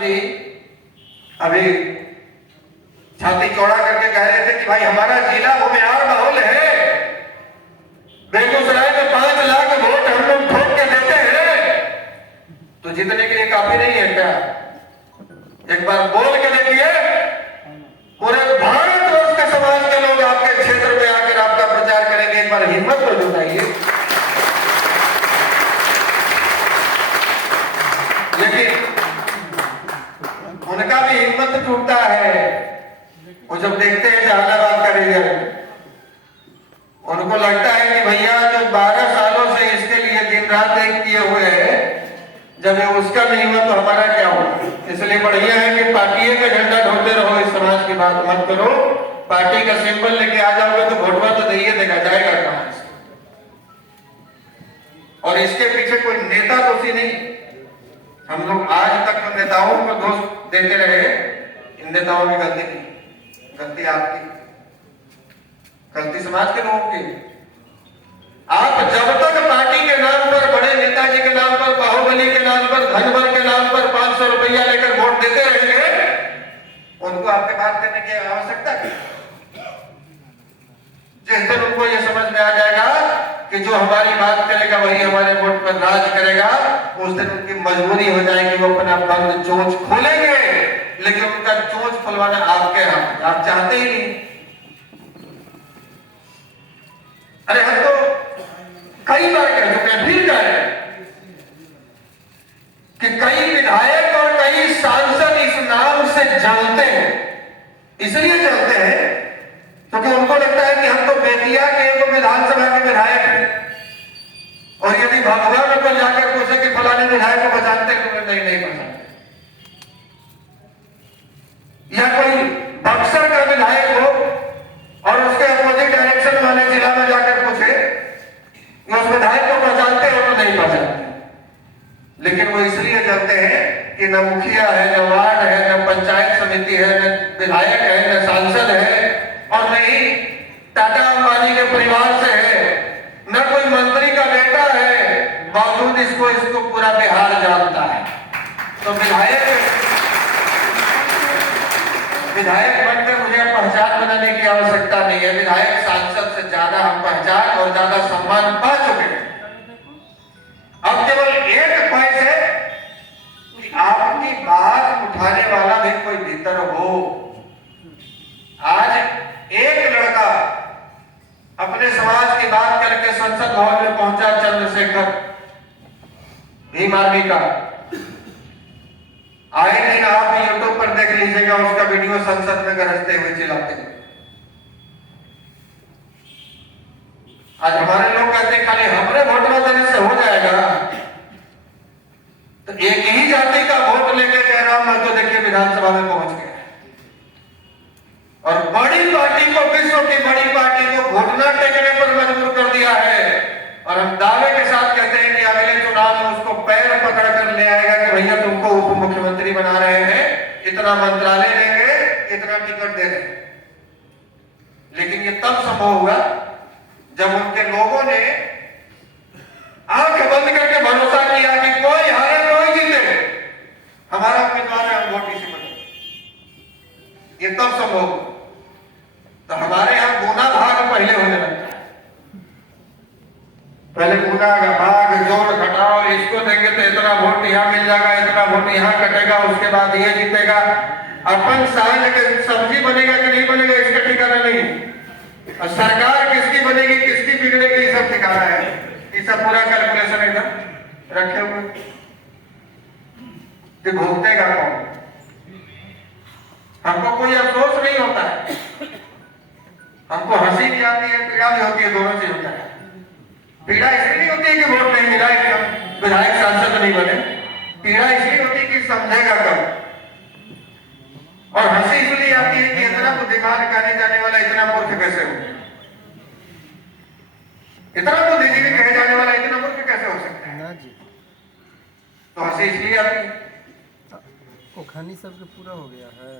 जी अभी छाती चौड़ा करके कह रहे थे कि भाई हमारा जिला भूमिहार माहौल है, बेगूसराय में 5 लाख वोट हम लोग ठोक के देते हैं, तो जीतने के लिए काफी नहीं है क्या? एक बार बोल के देखिए, पूरे भारतवर्ष के समाज के लोग आपके क्षेत्र में आकर आपका प्रचार करेंगे। एक बार हिम्मत तो जुटाइए। लेकिन उनका भी हिम्मत टूटता है वो जब देखते हैं जहानाबाद का रिजल्ट। उनको लगता है कि भैया जो 12 सालों से इसके लिए दिन रात एक किए हुए हैं, जब ये उसका नहीं हुआ तो हमारा क्या होगा? इसलिए बढ़िया है कि पार्टी का झंडा ढोते रहो, इस समाज की बात मत करो। पार्टी का सिंबल लेके आ जाओगे तो वोटवा तो दे देगा, जाएगा कहां से? और इसके पीछे कोई नेता दोषी नहीं। हम लोग आज तक नेताओं को दोष देते रहे, इन नेताओं की गलती नहीं, गलती आपकी, गलती समाज के लोगों की। आप जब तक पार्टी के नाम पर, बड़े नेताजी के नाम पर, बाहुबली के नाम पर, धनबल के नाम पर 500 रुपया लेकर वोट देते रहेंगे, उनको आपके बात करने की आवश्यकता है? जिस दिन उनको यह समझ में आ जाएगा कि जो हमारी बात करेगा वही हमारे वोट पर राज करेगा, उस दिन उनकी मजबूरी हो जाएगी, वो अपना बंद चोंच खोलेंगे। लेकिन उनका चोंच खुलवाना आपके हाथ, आप चाहते ही नहीं। अरे हम तो कई बार कह चुके हैं, फिर कह रहे हैं कि कई विधायक और कई सांसद इस नाम से जलते हैं। इसलिए जलते हैं क्योंकि उनको लगता है कि हम तो बेतिया के एक विधानसभा के विधायक हैं, और यदि भगवा में कोई जाकर पूछे कि फलाने विधायक को पहचानते हैं तो नहीं पहचानते। या कोई बक्सर का विधायक हो और उसके अपोजिट डायरेक्शन वाले जिला में जाकर पूछे उस विधायक को पहचानते हो तो नहीं पहचानते। लेकिन वो इसलिए जलते हैं कि न मुखिया है, न वार्ड है, न पंचायत समिति है, न विधायक है, न सांसद है, और न ही टाटा अंबानी के परिवार से है, न कोई मंत्री का बेटा है, बावजूद इसको पूरा बिहार जानता है। तो विधायक बनकर मुझे पहचान बनाने की आवश्यकता नहीं है। विधायक सांसद से ज्यादा हम पहचान और ज्यादा सम्मान पा चुके हैं। अब केवल एक ख्वाहिश है कि आपकी बात उठाने वाला भी कोई भीतर हो। आज एक लड़का अपने समाज की बात करके संसद भवन में पहुंचा, चंद्रशेखर भीम आर्मी का। आए दिन आप यूट्यूब पर देख लीजिएगा उसका वीडियो, संसद में गरजते हुए चिल्लाते हैं। आज हमारे लोग कहते हैं खाली हमरे वोट देने से हो जाएगा, तो एक ही जाति का वोट लेके जयराम महतो देखिए विधानसभा में पहुंच गए, और बड़ी पार्टी को, विश्व की बड़ी पार्टी को घुटना टेकने पर मजबूर कर दिया है। और हम दावे के साथ कहते हैं कि अगले चुनाव में उसको पैर पकड़ कर ले आएगा कि भैया तुमको उप मुख्यमंत्री बना रहे हैं, इतना मंत्रालय देंगे, इतना टिकट दे देंगे। लेकिन ये तब संभव हुआ जब उनके लोगों ने आंख बंद करके भरोसा किया कि कोई हारे कोई जीते, हमारा उम्मीदवार है, हम वोट इसी बने। ये तब संभव। तो हमारे यहां गुना भाग पहले होने लगता है। पहले गुना भाग, जोड़ घटाओ, इसको देंगे तो इतना वोट यहां मिल जाएगा, इतना वोट यहां कटेगा, उसके बाद ये जीतेगा। अपन साल के सब्जी बनेगा कि नहीं बनेगा इसका ठिकाना नहीं, और सरकार किसकी बनेगी किसकी बिगड़ेगी ये सब ठिकाना है। ये सब पूरा कैलकुलेशन एकदम रखे हुए कि भुगतेगा कौन। हमको कोई अफसोस नहीं होता है, हमको हंसी भी आती है, पीड़ा भी होती है, दोनों चीज होता है। पीड़ा इसलिए नहीं होती है कि वोट नहीं मिला, विधायक सांसद नहीं बने, पीड़ा इसलिए होती है कि समझेगा कब, और हंसी इसलिए आती है कि इतना बुद्धिमान कहने जाने वाला इतना मूर्ख कैसे हो, इतना बुद्धिजीवी कहे जाने वाला इतना मूर्ख कैसे हो सकता है। तो हंसी इसलिए आती है। खानी सबके पूरा हो गया है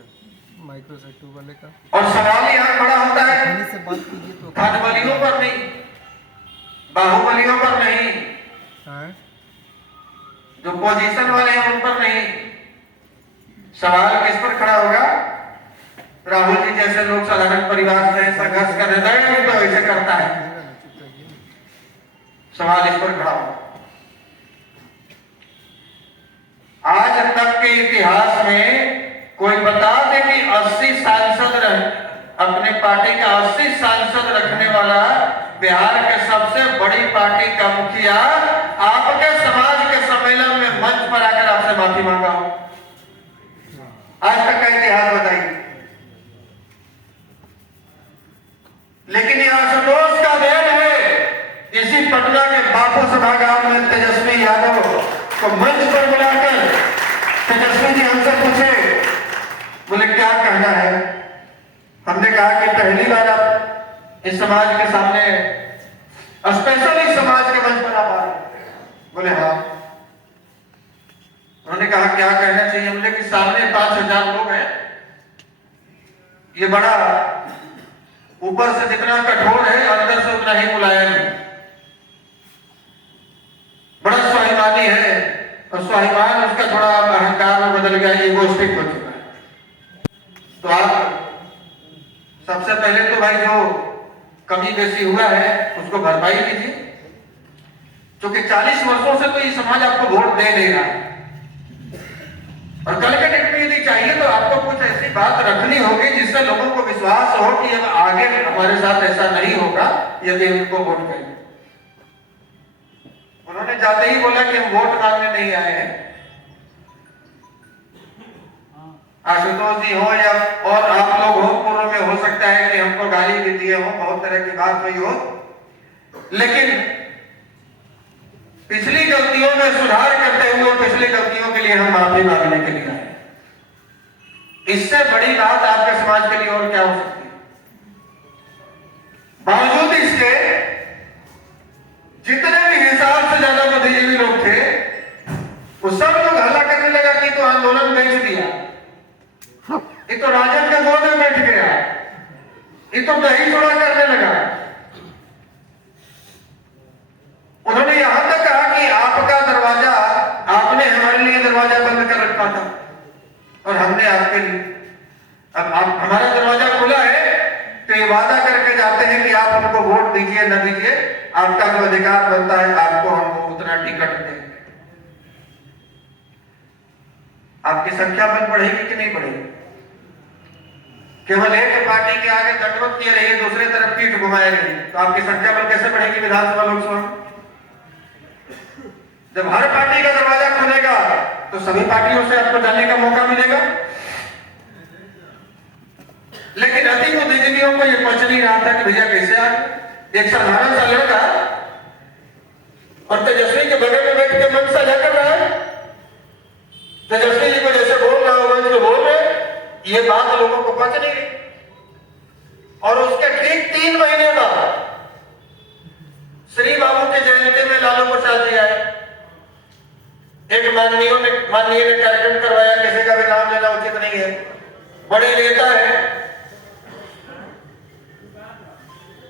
माइक्रोसेट वाले का। और सवाल यहाँ खड़ा होता है, खानी से बात कीजिए तो धनबलियों पर नहीं, बाहुबलियों पर नहीं, जो पोजीशन वाले हैं उन पर नहीं, सवाल किस पर खड़ा होगा? राहुल जी जैसे लोग साधारण परिवार से संघर्ष कर रहे हैं तो ऐसे करता है, सवाल इस पर खड़ा होगा। आज तक के इतिहास में कोई बता दे कि 80 सांसद अपने पार्टी का 80 सांसद रखने वाला बिहार के सबसे बड़ी पार्टी का मुखिया आपके समाज के सम्मेलन में मंच पर आकर आपसे माफी मांगा हो? आज तक का इतिहास बताइए। लेकिन यह असंतोष का देन है। इसी पटना के बापू सभागार में तेजस्वी यादव को मंच पर बुलाकर तेजस्वी जी हमसे पूछे, बोले क्या कहना है? हमने कहा कि पहली बार आप इस समाज के सामने स्पेशली समाज के मंच पर आप आ रहे। बोले हाँ। उन्होंने कहा क्या कहना चाहिए? बोले कि सामने 5000 लोग हैं, ये बड़ा ऊपर से जितना कठोर है अंदर से उतना ही मुलायम है, बड़ा स्वाभिमानी है और स्वाभिमान उसका थोड़ा अहंकार में बदल गया, ईगोइस्टिक हो चुका है। तो आप सबसे पहले तो भाई जो कमी बेसी हुआ है उसको भरपाई कीजिए, क्योंकि 40 वर्षों से तो ये समाज आपको वोट दे नहीं रहा है। और कल के डेट में यदि चाहिए तो आपको कुछ ऐसी बात रखनी होगी जिससे लोगों को विश्वास हो कि अब आगे हमारे साथ ऐसा नहीं होगा यदि इनको वोट करें। उन्होंने जाते ही बोला कि हम वोट मांगने नहीं आए हैं। आशुतोष जी हो या और आप लोग हो, पूर्व में हो सकता है कि हमको गाली भी दिए हो, बहुत तरह की बात हुई हो, लेकिन पिछली गलतियों में सुधार करते हुए पिछली गलतियों के लिए हम माफी मांगने के लिए आए। इससे बड़ी बात आपके समाज के लिए और क्या हो सकती है? बावजूद इसके जितने भी हिसाब से ज्यादा बुद्धिजीवी लोग थे वो सब लोग हल्ला करने लगा कि तो आंदोलन बेच दिया, ये तो राजन के गोद में बैठ गया, ये तो दही चूड़ा करने लगा। उन्होंने यहां तक कहा कि आपका दरवाजा, आपने हमारे लिए दरवाजा बंद कर रखा था और हमने आपके लिए, अब आप हमारा दरवाजा खुला है तो ये वादा करके जाते हैं कि आप हमको वोट दीजिए न दीजिए, आपका जो अधिकार बनता है आपको हम उतना टिकट दें। आपकी संख्या बल बढ़ेगी कि नहीं बढ़ेगी? केवल एक पार्टी के आगे दंडवत किए रहिए, दूसरे तरफ पीठ घुमाए रहिए, तो आपकी संख्या बल कैसे बढ़ेगी विधानसभा लोकसभा? जब हर पार्टी का दरवाजा खुलेगा तो सभी पार्टियों से आपको जाने का मौका मिलेगा। लेकिन अति बुद्धिजीवियों को यह पच नहीं रहा था कि भैया कैसे आ एक साधारण सा लड़का और तेजस्वी के बगल में बैठ के मंच साझा कर रहा है, तेजस्वी जी को जैसे बोल रहा होगा जो बोल रहे, ये बात लोगों को पच नहीं रही। और उसके ठीक 3 महीने बाद श्री बाबू के जयंती में लालू प्रसाद जी आए, एक माननीय ने कार्यक्रम करवाया, किसी का भी नाम लेना उचित नहीं है, बड़े नेता है,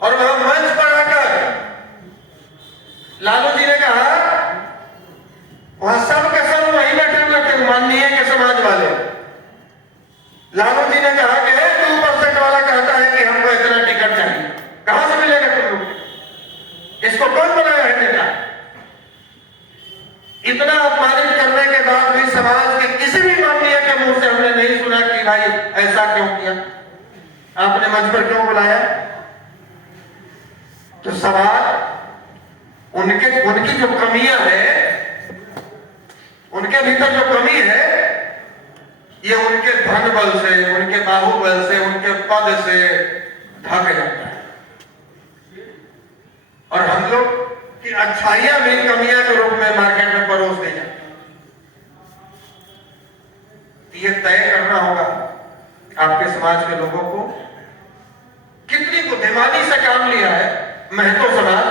और वह मंच पर आकर लालू जी ने कहा, वहां सब के सब वही बैठे हुए थे माननीय के समाज वाले, लालू जी ने कहा कि 2% वाला कहता है कि हमको इतना टिकट चाहिए, कहां से मिलेगा तुम लोग? इसको कौन बनाया है नेता? इतना अपमानित करने के बाद भी समाज के किसी भी माननीय के मुंह से हमने नहीं सुना कि भाई ऐसा क्यों किया, आपने मंच पर क्यों बुलाया? तो सवाल उनकी जो कमियां है, उनके भीतर जो कमी है, ये उनके धन बल से, उनके बाहुबल से, उनके पद से ढक जाता है। और हम लोग की अच्छाइयां भी कमियां के रूप में मार्केट में परोस दी जाती है। ये तय करना होगा आपके समाज के लोगों को कितनी बुद्धिमानी से काम लिया है महतो समाज,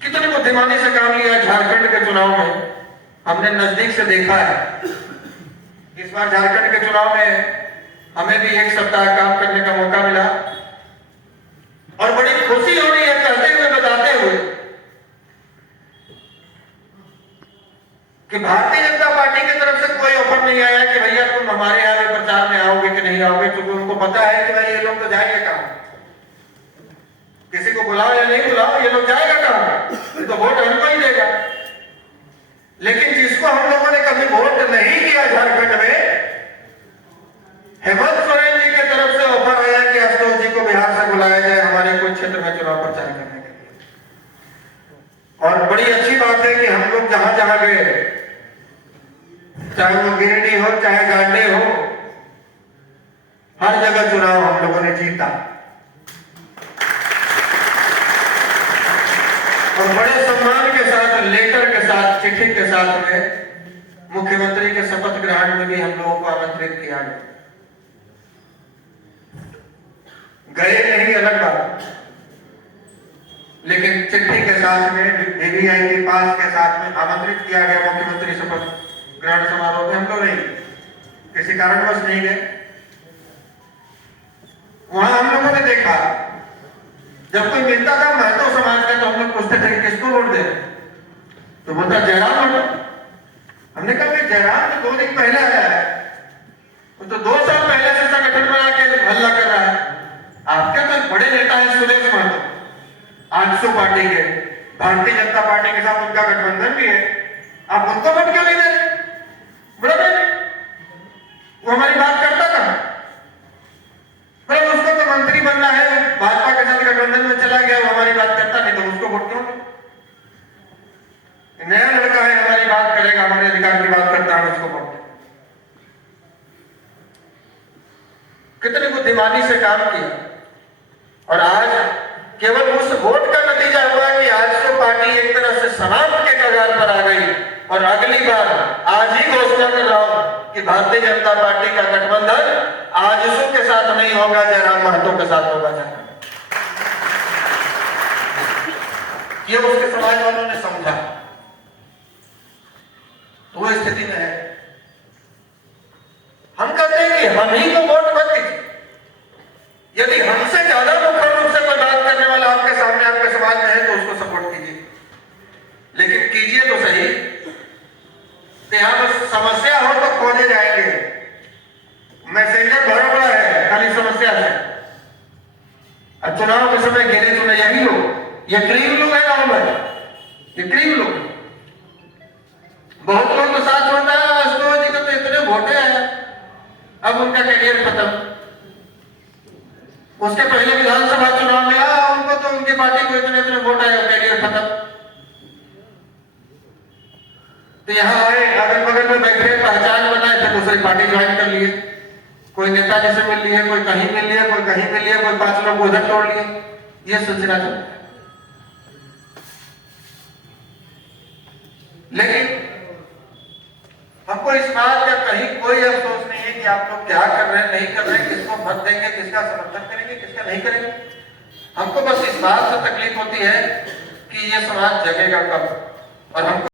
कितनी बुद्धिमानी से काम लिया है। झारखंड के चुनाव में हमने नजदीक से देखा है। इस बार झारखंड के चुनाव में हमें भी 1 सप्ताह काम करने का मौका मिला और बड़ी खुशी हो रही है कहते हुए, बताते हुए कि भारतीय जनता पार्टी की तरफ से कोई नहीं आया कि भैया तुम हमारे यहाँ पे प्रचार में आओगे कि नहीं आओगे, क्योंकि उनको पता है कि भाई ये लोग तो जाएंगे कहाँ, किसी को बुलाओ या नहीं बुलाओ ये लोग जाएगा कहाँ, ये तो वोट हमको ही देगा। लेकिन जिसको हम लोगों ने कभी वोट नहीं किया झारखंड में, हेमंत सोरेन जी की तरफ से ऑफर आया कि आशुतोष जी को बिहार से बुलाया जाए हमारे कुछ क्षेत्र में चुनाव प्रचार करने के लिए। और बड़ी अच्छी बात है कि हम लोग जहां जहां गए, चाहे वो गिरिडीह हो चाहे गांडे हो, हर जगह चुनाव हम लोगों ने जीता। और बड़े सम्मान के साथ, लेटर के साथ, चिट्ठी के साथ में मुख्यमंत्री के शपथ ग्रहण में भी हम लोगों को आमंत्रित किया गया। गए नहीं अलग बात, लेकिन चिट्ठी के साथ में, वीवीआईपी पास के साथ में आमंत्रित किया गया मुख्यमंत्री शपथ ग्रहण समारोह में। हम लोग नहीं, किसी कारणवश नहीं गए। वहां हम लोगों ने देखा जब कोई मिलता था महतो समाज का तो हम लोग पूछते थे किसको वोट दे, तो बोलता जयराम वोट। हमने कहा कि जयराम तो 2 दिन पहले आया है, वो तो 2 साल पहले से संगठन बना के हल्ला कर रहा है। आपके तो बड़े नेता हैं सुरेश महतो, आजसू पार्टी के, भारतीय जनता पार्टी के साथ उनका गठबंधन भी है, आप उनको वोट क्यों नहीं दे रहे? बराबर, वो हमारी बात करता था, उसको तो मंत्री बनना है, भाजपा के साथ गठबंधन में चला गया, वो हमारी बात करता नहीं, तो उसको वोट क्यों? नया लड़का है, हमारी बात करेगा, हमारे अधिकार की बात करता है, उसको वोट। कितनी बुद्धिमानी से काम किया। और आज केवल उस वोट का नतीजा हुआ कि आज तो पार्टी एक तरह से समाप्त के कगार पर आ गई। और अगली बार आज ही घोषणा कर रहा हूं कि भारतीय जनता पार्टी का गठबंधन आजसू के साथ नहीं होगा, जयराम महतो के साथ होगा। ये उसके समाज वालों ने समझा, तो वो स्थिति में है। हम कहते हैं कि हम ही को वोट मत दीजिए। यदि हमसे ज्यादा मुख्य रूप से कोई बात करने वाला आपके सामने, आपके समाज में है, तो उसको सपोर्ट कीजिए, लेकिन कीजिए तो सही। तो यहां पर समस्या हो तो खोजे जाएंगे, मैसेंजर भरा पड़ा है खाली समस्या है। अब चुनाव के समय गिने चुने यही लोग, ये गरीब लोग है गांव में, ये गरीब लोग। बहुत लोग तो साथ छोड़ता है, आशुतोष जी को तो इतने वोटे आया, अब उनका कैरियर खत्म। उसके पहले विधानसभा चुनाव में उनको तो उनकी पार्टी को इतने इतने वोट आए, कैरियर खत्म। तो यहाँ आए, अगल बगल में बैठे, पहचान बनाए, फिर दूसरी पार्टी ज्वाइन कर लिए। कोई नेताजी से मिल लिए, कोई कहीं मिल लिए, कोई कहीं मिल लिए, कोई 5 लोग उधर तोड़ लिए। ये सिलसिला चल रहा है। लेकिन हमको इस बात का कहीं कोई अफसोस नहीं है कि आप लोग क्या कर रहे हैं, नहीं कर रहे हैं, किसको मत देंगे, किसका समर्थन करेंगे, किसका नहीं करेंगे। हमको बस इस बात से तकलीफ होती है कि ये समाज जगेगा कब। और हमको